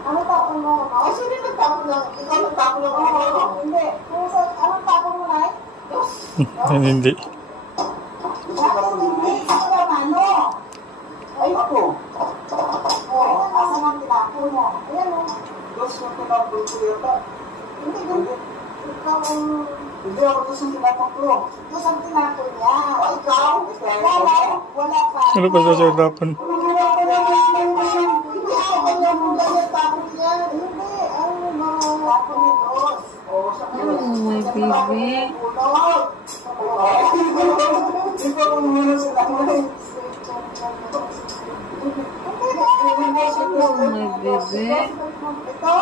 Ano tapon mo? Kasi hindi nagtapon lang. Ikaw nagtapon lang. Hindi. Anong tapon mo, Nay? Hindi. Ano? Ay, ako. Asan ang tinapon mo? Ayan o. Dos yung tinapon ko yata. Hindi. Ikaw ang... Hindi ako dos yung tinapon ko. Dos ang tinapon niya. O, ikaw? Wala pa. Ano pa sa tapon? Hindi ako kanya mo ganyan tapon niya. Hindi. Ano mga tapon ni Dos? Oh, my baby. Hindi ko muna sila ngayon. Oh, my baby. Ito?